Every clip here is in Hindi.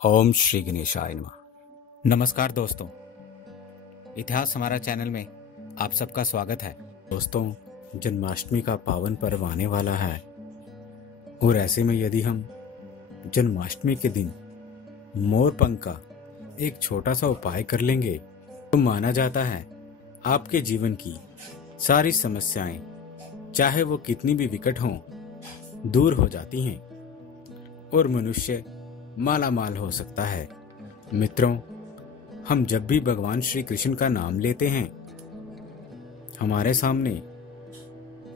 ओम श्री गणेशाय नमः। नमस्कार दोस्तों, इतिहास हमारा चैनल में आप सबका स्वागत है। दोस्तों, जन्माष्टमी का पावन पर्व आने वाला है और ऐसे में यदि हम जन्माष्टमी के दिन मोर पंख का एक छोटा सा उपाय कर लेंगे तो माना जाता है आपके जीवन की सारी समस्याएं, चाहे वो कितनी भी विकट हों, दूर हो जाती हैं और मनुष्य माला माल हो सकता है। मित्रों, हम जब भी भगवान श्री कृष्ण का नाम लेते हैं, हमारे सामने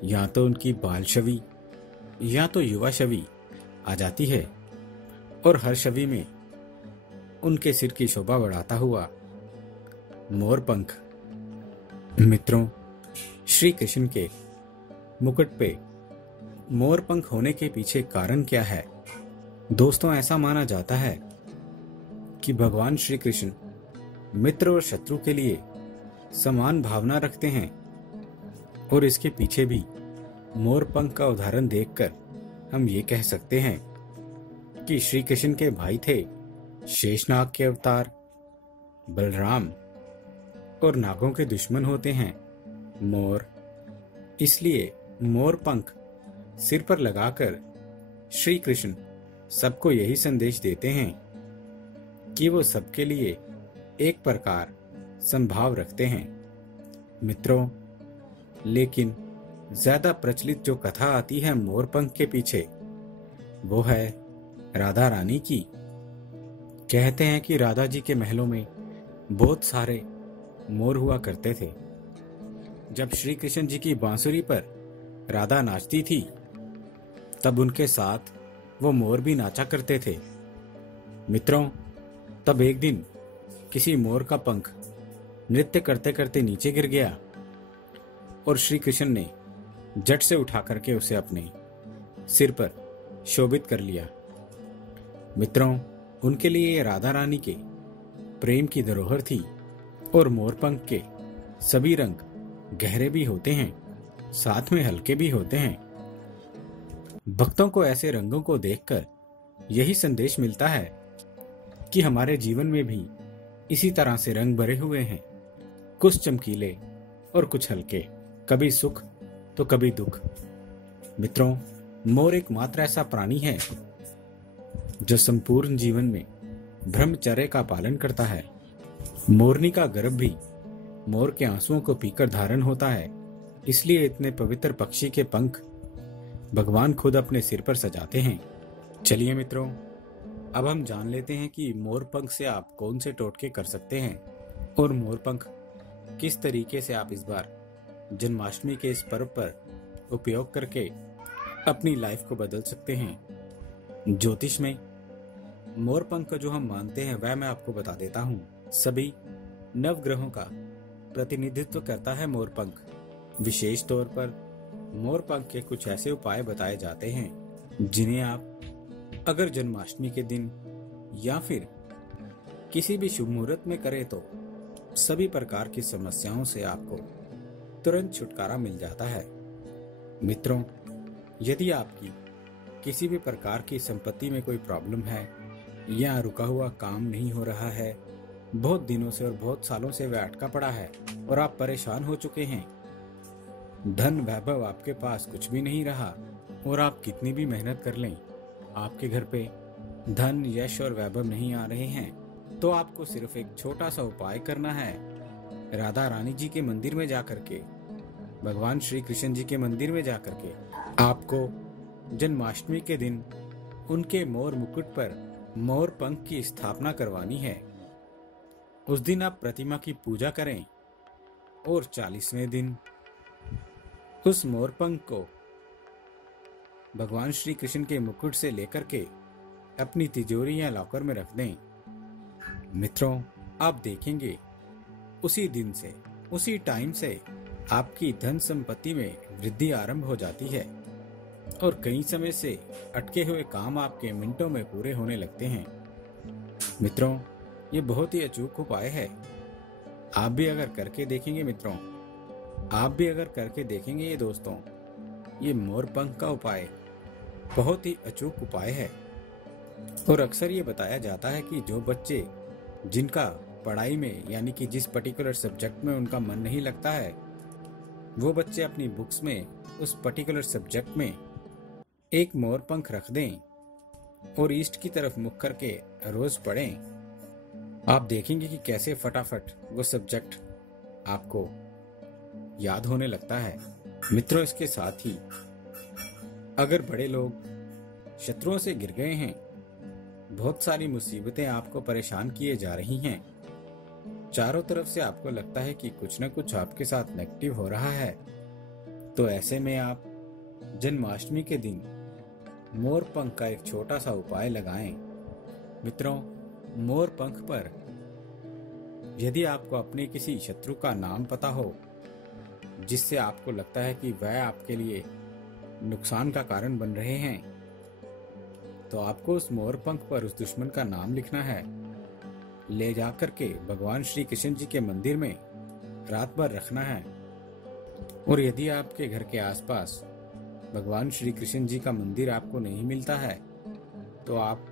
या तो उनकी बाल छवि या तो युवा छवि आ जाती है और हर छवि में उनके सिर की शोभा बढ़ाता हुआ मोर पंख। मित्रों, श्री कृष्ण के मुकुट पे मोर पंख होने के पीछे कारण क्या है? दोस्तों, ऐसा माना जाता है कि भगवान श्री कृष्ण मित्र और शत्रु के लिए समान भावना रखते हैं और इसके पीछे भी मोर पंख का उदाहरण देखकर हम ये कह सकते हैं कि श्री कृष्ण के भाई थे शेषनाग के अवतार बलराम और नागों के दुश्मन होते हैं मोर। इसलिए मोर पंख सिर पर लगाकर श्री कृष्ण सबको यही संदेश देते हैं कि वो सबके लिए एक प्रकार संभाव रखते हैं। मित्रों, लेकिन ज्यादा प्रचलित जो कथा आती है मोर पंख के पीछे, वो है राधा रानी की। कहते हैं कि राधा जी के महलों में बहुत सारे मोर हुआ करते थे। जब श्री कृष्ण जी की बांसुरी पर राधा नाचती थी, तब उनके साथ वो मोर भी नाचा करते थे। मित्रों, तब एक दिन किसी मोर का पंख नृत्य करते करते नीचे गिर गया और श्री कृष्ण ने झट से उठा करके उसे अपने सिर पर शोभित कर लिया। मित्रों, उनके लिए ये राधा रानी के प्रेम की धरोहर थी और मोर पंख के सभी रंग गहरे भी होते हैं, साथ में हल्के भी होते हैं। भक्तों को ऐसे रंगों को देखकर यही संदेश मिलता है कि हमारे जीवन में भी इसी तरह से रंग भरे हुए हैं, कुछ चमकीले और कुछ हल्के, कभी सुख तो कभी दुख। मित्रों, मोर एकमात्र ऐसा प्राणी है जो संपूर्ण जीवन में ब्रह्मचर्य का पालन करता है। मोरनी का गर्भ भी मोर के आंसुओं को पीकर धारण होता है। इसलिए इतने पवित्र पक्षी के पंख भगवान खुद अपने सिर पर सजाते हैं। चलिए मित्रों, अब हम जान लेते हैं कि मोर पंख से आप कौन से टोटके कर सकते हैं और मोर पंख किस तरीके से आप इस बार जन्माष्टमी के इस पर्व पर उपयोग करके अपनी लाइफ को बदल सकते हैं। ज्योतिष में मोर पंख जो हम मानते हैं वह मैं आपको बता देता हूँ। सभी नवग्रहों का प्रतिनिधित्व करता है मोर पंख। विशेष तौर पर मोर पंख के कुछ ऐसे उपाय बताए जाते हैं जिन्हें आप अगर जन्माष्टमी के दिन या फिर किसी भी शुभ मुहूर्त में करें तो सभी प्रकार की समस्याओं से आपको तुरंत छुटकारा मिल जाता है। मित्रों, यदि आपकी किसी भी प्रकार की संपत्ति में कोई प्रॉब्लम है या रुका हुआ काम नहीं हो रहा है, बहुत दिनों से और बहुत सालों से वह अटका पड़ा है और आप परेशान हो चुके हैं, धन वैभव आपके पास कुछ भी नहीं रहा और आप कितनी भी मेहनत कर लें, आपके घर पे धन, यश और वैभव नहीं आ रहे हैं, तो आपको सिर्फ एक छोटा सा उपाय करना है। राधा रानी जी के मंदिर में जाकर के, भगवान श्री कृष्ण जी के मंदिर में जाकर के आपको जन्माष्टमी के दिन उनके मोर मुकुट पर मोर पंख की स्थापना करवानी है। उस दिन आप प्रतिमा की पूजा करें और 40वें दिन उस मोर पंख को भगवान श्री कृष्ण के मुकुट से लेकर के अपनी तिजोरी या लॉकर में रख दें। मित्रों, आप देखेंगे उसी दिन से, उसी टाइम से आपकी धन संपत्ति में वृद्धि आरंभ हो जाती है और कई समय से अटके हुए काम आपके मिनटों में पूरे होने लगते हैं। मित्रों, ये बहुत ही अचूक उपाय है। आप भी अगर करके देखेंगे मित्रों, आप भी अगर करके देखेंगे ये दोस्तों, ये मोर पंख का उपाय बहुत ही अचूक उपाय है। और अक्सर ये बताया जाता है कि जो बच्चे जिनका पढ़ाई में यानी कि जिस पर्टिकुलर सब्जेक्ट में उनका मन नहीं लगता है, वो बच्चे अपनी बुक्स में उस पर्टिकुलर सब्जेक्ट में एक मोर पंख रख दें और ईस्ट की तरफ मुख करके रोज पढ़ें। आप देखेंगे कि कैसे फटाफट वो सब्जेक्ट आपको याद होने लगता है। मित्रों, इसके साथ ही अगर बड़े लोग शत्रुओं से गिर गए हैं, बहुत सारी मुसीबतें आपको परेशान किए जा रही हैं, चारों तरफ से आपको लगता है कि कुछ न कुछ आपके साथ नेगेटिव हो रहा है, तो ऐसे में आप जन्माष्टमी के दिन मोर पंख का एक छोटा सा उपाय लगाएं। मित्रों, मोर पंख पर यदि आपको अपने किसी शत्रु का नाम पता हो जिससे आपको लगता है कि वह आपके लिए नुकसान का कारण बन रहे हैं, तो आपको उस मोर पंख पर उस दुश्मन का नाम लिखना है, ले जाकर के भगवान श्री कृष्ण जी के मंदिर में रात भर रखना है। और यदि आपके घर के आसपास भगवान श्री कृष्ण जी का मंदिर आपको नहीं मिलता है, तो आप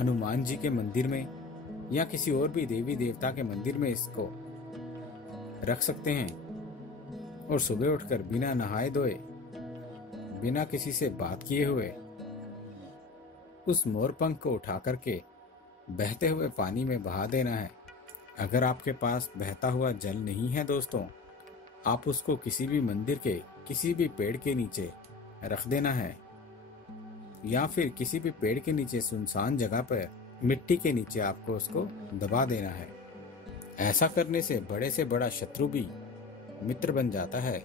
हनुमान जी के मंदिर में या किसी और भी देवी देवता के मंदिर में इसको रख सकते हैं। और सुबह उठकर बिना नहाए धोए, बिना किसी से बात किए हुए उस मोर पंख को उठा करके बहते हुए पानी में बहा देना है। अगर आपके पास बहता हुआ जल नहीं है दोस्तों, आप उसको किसी भी मंदिर के किसी भी पेड़ के नीचे रख देना है, या फिर किसी भी पेड़ के नीचे सुनसान जगह पर मिट्टी के नीचे आपको उसको दबा देना है। ऐसा करने से बड़ा शत्रु भी मित्र बन जाता है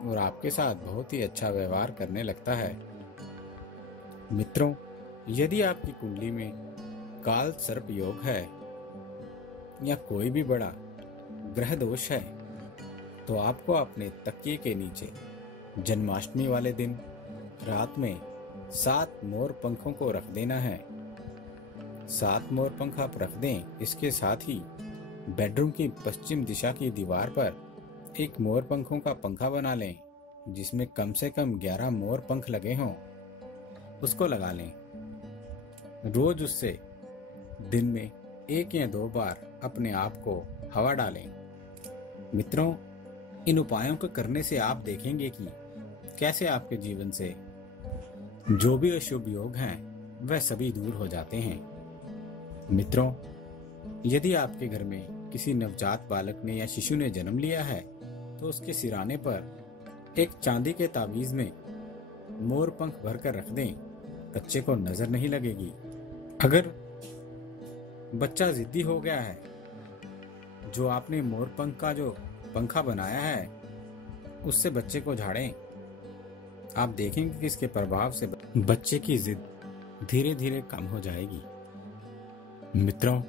और आपके साथ बहुत ही अच्छा व्यवहार करने लगता है। मित्रों, यदि आपकी कुंडली में काल सर्प योग है या कोई भी बड़ा ग्रह दोष है, तो आपको अपने तकिए के नीचे जन्माष्टमी वाले दिन रात में 7 मोर पंखों को रख देना है। 7 मोर पंख आप रख दें। इसके साथ ही बेडरूम की पश्चिम दिशा की दीवार पर एक मोर पंखों का पंखा बना लें, जिसमें कम से कम 11 मोर पंख लगे हों, उसको लगा लें। रोज उससे दिन में 1 या 2 बार अपने आप को हवा डालें। मित्रों, इन उपायों को करने से आप देखेंगे कि कैसे आपके जीवन से जो भी अशुभ योग हैं वह सभी दूर हो जाते हैं। मित्रों, यदि आपके घर में किसी नवजात बालक ने या शिशु ने जन्म लिया है, तो उसके सिराने पर एक चांदी के ताबीज में मोर पंख भरकर रख दें। बच्चे को नजर नहीं लगेगी। अगर बच्चा जिद्दी हो गया है, जो आपने मोर पंख का जो पंखा बनाया है उससे बच्चे को झाड़ें। आप देखेंगे कि इसके प्रभाव से बच्चे की जिद धीरे धीरे कम हो जाएगी। मित्रों,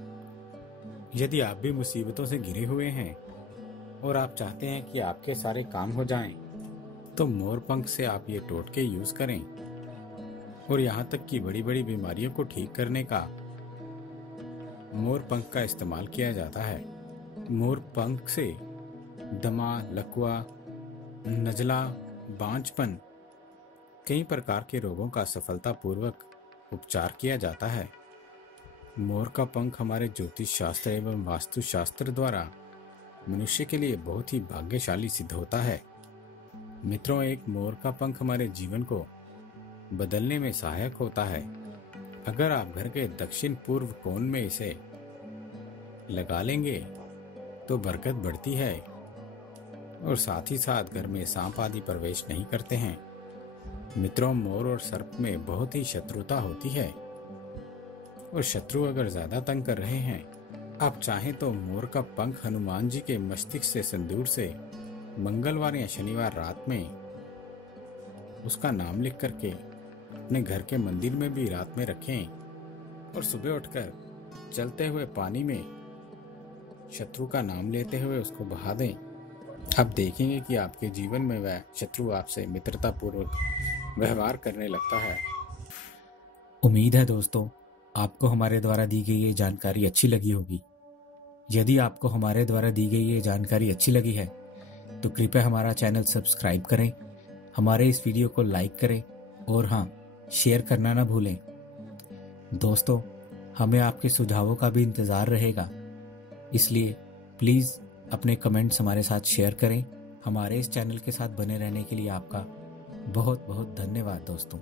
यदि आप भी मुसीबतों से घिरे हुए हैं और आप चाहते हैं कि आपके सारे काम हो जाएं, तो मोर पंख से आप ये टोटके यूज करें। और यहाँ तक कि बड़ी बड़ी बीमारियों को ठीक करने का मोर पंख का इस्तेमाल किया जाता है। मोर पंख से दमा, लकवा, नजला, बांझपन, कई प्रकार के रोगों का सफलतापूर्वक उपचार किया जाता है। मोर का पंख हमारे ज्योतिष शास्त्र एवं वास्तु शास्त्र द्वारा मनुष्य के लिए बहुत ही भाग्यशाली सिद्ध होता है। मित्रों, एक मोर का पंख हमारे जीवन को बदलने में सहायक होता है। अगर आप घर के दक्षिण पूर्व कोण में इसे लगा लेंगे तो बरकत बढ़ती है और साथ ही साथ घर में सांप आदि प्रवेश नहीं करते हैं। मित्रों, मोर और सर्प में बहुत ही शत्रुता होती है और शत्रु अगर ज्यादा तंग कर रहे हैं, आप चाहें तो मोर का पंख हनुमान जी के मस्तिष्क से सिंदूर से मंगलवार या शनिवार रात में उसका नाम लिख करके अपने घर के मंदिर में भी रात में रखें और सुबह उठकर चलते हुए पानी में शत्रु का नाम लेते हुए उसको बहा दें। आप देखेंगे कि आपके जीवन में वह शत्रु आपसे मित्रता पूर्वक व्यवहार करने लगता है। उम्मीद है दोस्तों, आपको हमारे द्वारा दी गई ये जानकारी अच्छी लगी होगी। यदि आपको हमारे द्वारा दी गई ये जानकारी अच्छी लगी है तो कृपया हमारा चैनल सब्सक्राइब करें, हमारे इस वीडियो को लाइक करें और हाँ, शेयर करना ना भूलें। दोस्तों, हमें आपके सुझावों का भी इंतज़ार रहेगा, इसलिए प्लीज़ अपने कमेंट्स हमारे साथ शेयर करें। हमारे इस चैनल के साथ बने रहने के लिए आपका बहुत बहुत धन्यवाद दोस्तों।